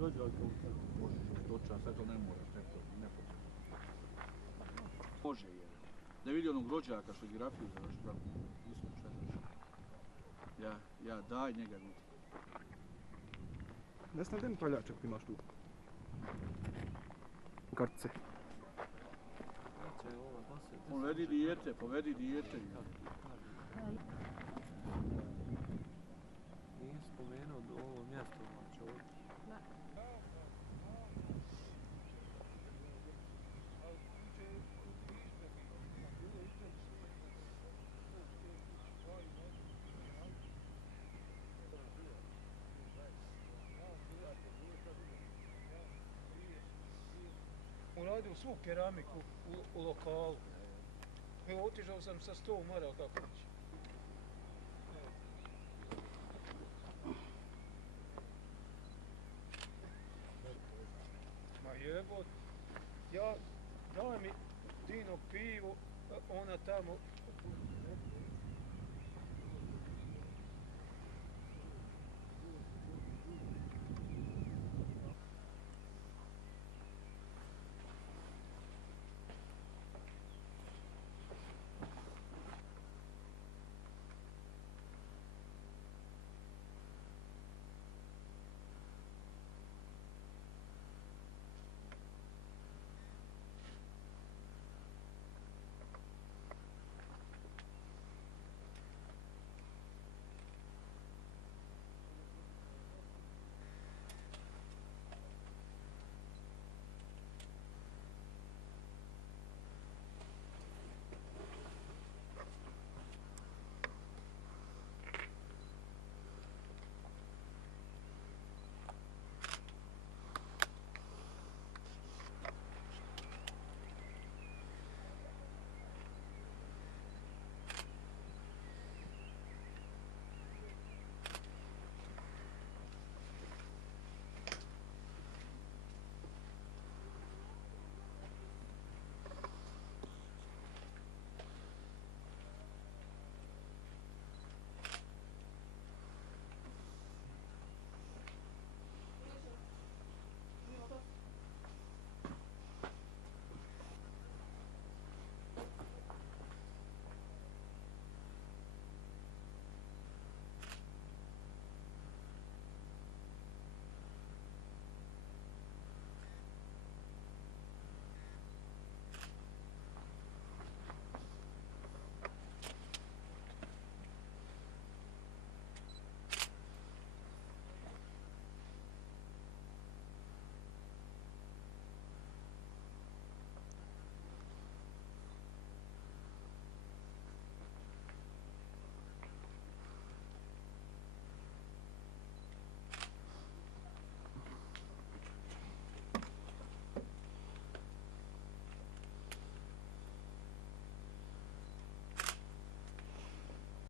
rođaka u tako. Možeš stočan, sad to ne moraš, nepotrebno. Može jer. Da vidi onog rođaka što grafiju završila, isto četvrš. Ja daj njega vidi. Ne znam da mi paljačak imaš tu. Kartice. Povedi dijete. Nije spomenuo da ovo mjesto čovjek. Uradio svu keramiku u lokalu. Evo, otišao sam sa 100 maraka kući.